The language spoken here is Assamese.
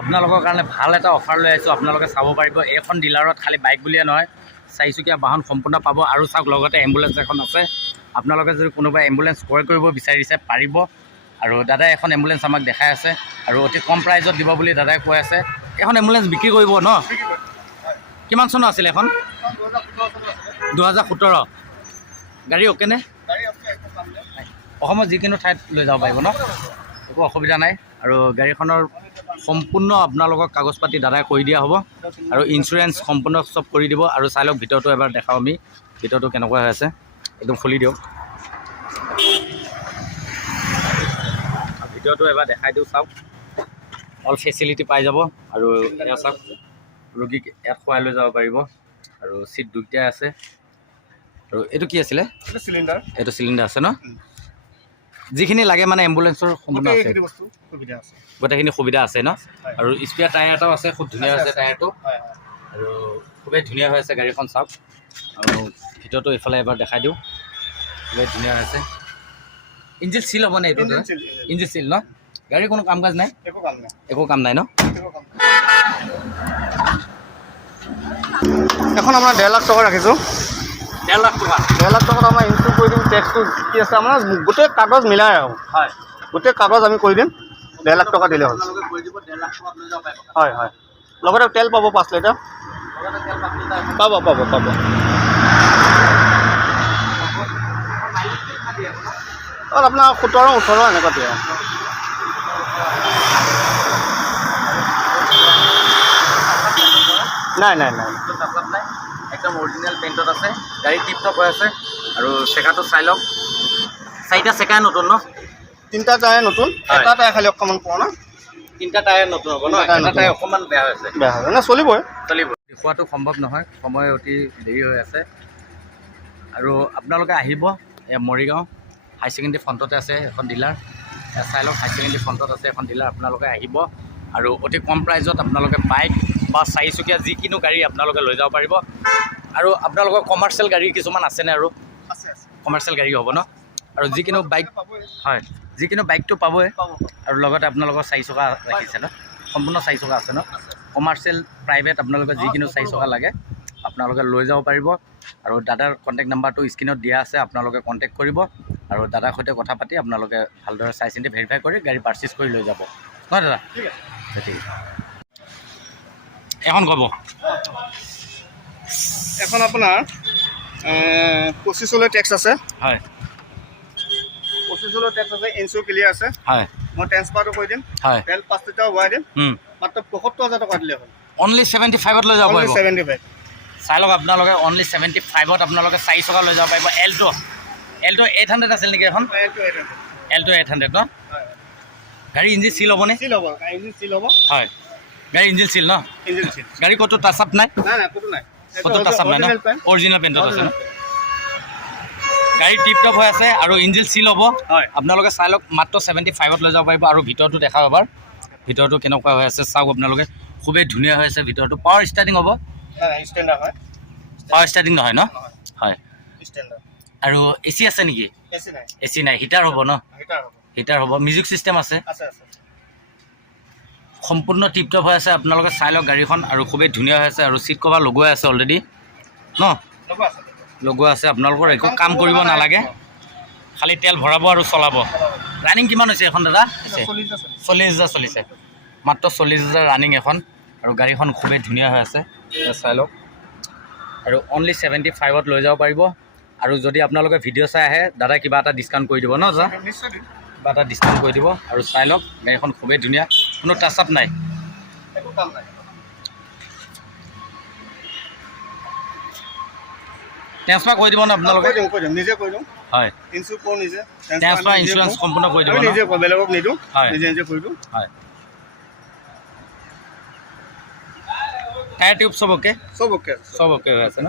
আপোনালোকৰ কাৰণে ভাল এটা অফাৰ লৈ আহিছোঁ। আপোনালোকে চাব পাৰিব। এইখন ডিলাৰত খালি বাইক বুলিয়ে নহয়, চাৰিচকীয়া বাহন সম্পূৰ্ণ পাব। আৰু চাওক লগতে এম্বুলেঞ্চ এখন আছে। আপোনালোকে যদি কোনোবাই এম্বুলেঞ্চ ক্ৰয় কৰিব বিচাৰিছে পাৰিব। আৰু দাদাই এখন এম্বুলেঞ্চ আমাক দেখাই আছে আৰু অতি কম প্ৰাইজত দিব বুলি দাদাই কৈ আছে। এখন এম্বুলেঞ্চ বিক্ৰী কৰিব ন? কিমান চনৰ আছিলে এখন? 2017। গাড়ী অ'কেনে? অসমৰ যিকোনো ঠাইত লৈ যাব পাৰিব ন? একো অসুবিধা নাই। আৰু গাড়ীখনৰ সম্পূৰ্ণ আপোনালোকক কাগজ পাতি দাদাই কৰি দিয়া হ'ব আৰু ইঞ্চুৰেঞ্চ সম্পূৰ্ণ চব কৰি দিব। আৰু চাই লওক ভিতৰটো এবাৰ দেখাওঁ আমি, ভিতৰটো কেনেকুৱা হৈ আছে। একদম খুলি দিয়ক, ভিতৰটো এবাৰ দেখাই দিওঁ। চাওক অল ফেচিলিটি পাই যাব। আৰু এয়া চাওক ৰোগীক ইয়াত খুৱাই লৈ যাব পাৰিব। আৰু চিট দুটাই আছে। আৰু এইটো কি আছিলে? এইটো চিলিণ্ডাৰ আছে ন? যিখিনি লাগে মানে এম্বুলেঞ্চৰ সম্পূৰ্ণ আছে, গোটেইখিনি সুবিধা আছে ন? আৰু স্পেয়াৰ টায়াৰ এটাও আছে, খুব ধুনীয়া হৈছে টায়াৰটো। আৰু খুবেই ধুনীয়া হৈ আছে গাড়ীখন। চাওক আৰু ভিতৰটো এইফালে এবাৰ দেখাই দিওঁ, খুবেই ধুনীয়া হৈছে। ইঞ্জিন চিল হ'ব নে? এইটো ইঞ্জিন চিল ন? গাড়ীৰ কোনো কাম কাজ নাই? একো কাম নাই ন? এখন আপোনাৰ 1.5 লাখ টকা ৰাখিছোঁ। 1.5 লাখ টকা? 1.5 লাখ টকাত আমাৰ ইনচুৰ কৰি দিম। টেক্সটো কি আছে আপোনাৰ গোটেই কাগজ মিলাই আৰু হয়, গোটেই কাগজ আমি কৰি দিম। 1.5 লাখ টকা দিলে হ'ল। হয় হয়, লগতে তেল পাব 5 লিটাৰ। পাব পাব পাব। আপোনাৰ 17-18 এনেকুৱা দিয়ে। নাই নাই নাই, একদম অৰিজিনেল পেইণ্টত আছে। গাড়ী টিপ টপ হৈ আছে। আৰু চেকাটো চাই লওক, 4টা চেকাই নতুন ন? 3টা টায়াৰ নতুন, এটা টায়াৰ খালি অকণমান পুৰণা। 3টা টায়াৰ নতুন হ'ব ন? এটা টায়াৰ অকণমান বেয়া হৈছে। বেয়া হয় না? চলিবই চলিব। দেখুৱাটো সম্ভৱ নহয়, সময় অতি দেৰি হৈ আছে। আৰু আপোনালোকে আহিব, মৰিগাঁও হাই ছেকেণ্ডেৰী ফ্ৰণ্টতে আছে এখন ডিলাৰ। চাই লওক, হাই ছেকেণ্ডেৰী ফ্ৰণ্টত আছে এখন ডিলাৰ। আপোনালোকে আহিব আৰু অতি কম প্ৰাইজত আপোনালোকে বাইক বা চাৰিচকীয়া যিকোনো গাড়ী আপোনালোকে লৈ যাব পাৰিব। আৰু আপোনালোকৰ কমাৰ্চিয়েল গাড়ী কিছুমান আছেনে? আৰু কমাৰ্চিয়েল গাড়ী হ'ব ন? আৰু যিকোনো বাইক, হয় যিকোনো বাইকটো পাবই। আৰু লগতে আপোনালোকৰ 4 চকা ৰাখিছে ন? সম্পূৰ্ণ 4 চকা আছে ন? কমাৰ্চিয়েল প্ৰাইভেট আপোনালোকে যিকোনো 4 চকা লাগে আপোনালোকে লৈ যাব পাৰিব। আৰু দাদাৰ কণ্টেক্ট নাম্বাৰটো স্ক্ৰীণত দিয়া আছে, আপোনালোকে কণ্টেক্ট কৰিব। আৰু দাদাৰ সৈতে কথা পাতি আপোনালোকে ভালদৰে চাই চিন্তি ভেৰিফাই কৰি গাড়ী পাৰ্চেছ কৰি লৈ যাব, নহয় দাদা? ঠিক আছে। এখন ক'ব, এখন আপোনাৰ 25লৈ টেক্স আছে। হয়, 25লৈ টেক্স আছে। ইঞ্চুৰ ক্লিয়াৰ আছে। হয়, মই ট্ৰেন্সফাৰটো কৰি দিম। হয়, তেল 5 লিটাৰ ভৰাই দিম। মাত্ৰ 75,000 টকা দিলে হ'ল। অনলি 75ত লৈ যাব পাৰিব। 75। চাই লওক আপোনালোকে, অনলি 75ত আপোনালোকে 4 চকা লৈ যাব পাৰিব। এল্টো 800 আছিল নেকি এখন? এল্টো 800 ন? গাড়ী ইঞ্জিন চিল হ'বনে? চিল হ'ব, ইঞ্জিন চিল হ'ব। হয়, গাড়ী ইঞ্জিন চিল ন? ইঞ্জিন চিল। গাড়ী ক'তো টাচ আপ নাই? নাই নাই, ক'তো নাই। ক'তো টাচ আপ নাই ন? অৰিজিনেল পেইণ্টত আছে ন? গাড়ী টিপ টপ হৈ আছে আৰু ইঞ্জিন চিল হ'ব। হয়, আপোনালোকে চাই লওক, মাত্ৰ 75ত লৈ যাব পাৰিব। আৰু ভিতৰটো দেখা এবাৰ, ভিতৰটো কেনেকুৱা হৈ আছে চাওক আপোনালোকে। খুবেই ধুনীয়া হৈ আছে ভিতৰটো। পাৱাৰ ষ্টাৰ্টিং হ'ব? ষ্টেণ্ডাৰ্ড হয়। পাৱাৰ ষ্টাৰ্টিং নহয় ন? হয়। ষ্টেণ্ডাৰ্ড। আৰু এচি আছে নেকি? এচি নাই। এচি নাই, হিটাৰ হ'ব ন? হিটাৰ হ'ব। হিটাৰ হ'ব। মিউজিক চিষ্টেম আছে? আছে আছে। সম্পূৰ্ণ টিপ টপ হৈ আছে। আপোনালোকে চাই লওক গাড়ীখন। আৰু খুবেই ধুনীয়া হৈ আছে। আৰু চিট কভাৰ লগোৱাই আছে অলৰেডি ন? লগোৱা আছে। আপোনালোকৰ একো কাম কৰিব নালাগে, খালি তেল ভৰাব আৰু চলাব। ৰানিং কিমান হৈছে এখন দাদা? 40,000 চলিছে। মাত্ৰ 40,000 ৰানিং এখন। আৰু গাড়ীখন খুবেই ধুনীয়া হৈ আছে, চাই লওক। আৰু অনলি 75ত লৈ যাব পাৰিব। আৰু যদি আপোনালোকে ভিডিঅ' চাই আহে, দাদা কিবা এটা ডিছকাউণ্ট কৰি দিব ন? দাদা কিবা এটা ডিছকাউণ্ট কৰি দিব। আৰু চাই লওক গাড়ীখন খুবেই ধুনীয়া, কোনো টাচ আপ নাই। একো কাম নাই। ট্ৰেন্সফাৰ কৰি দিব ন আপোনালোকে? নিজে কৰি দিওঁ। হয়, ইঞ্চুৰ কৰোঁ নিজে। ট্ৰেন্সফাৰ ইঞ্চুৰেঞ্চ সম্পূৰ্ণ কৰি দিব। নিজে বেলেগক নিদিওঁ, হয়, নিজে কৰি দিওঁ। হয়। টায়াৰ টিউব চব অ'কে? চব অ'কে চব অ'কে হৈ আছে ন?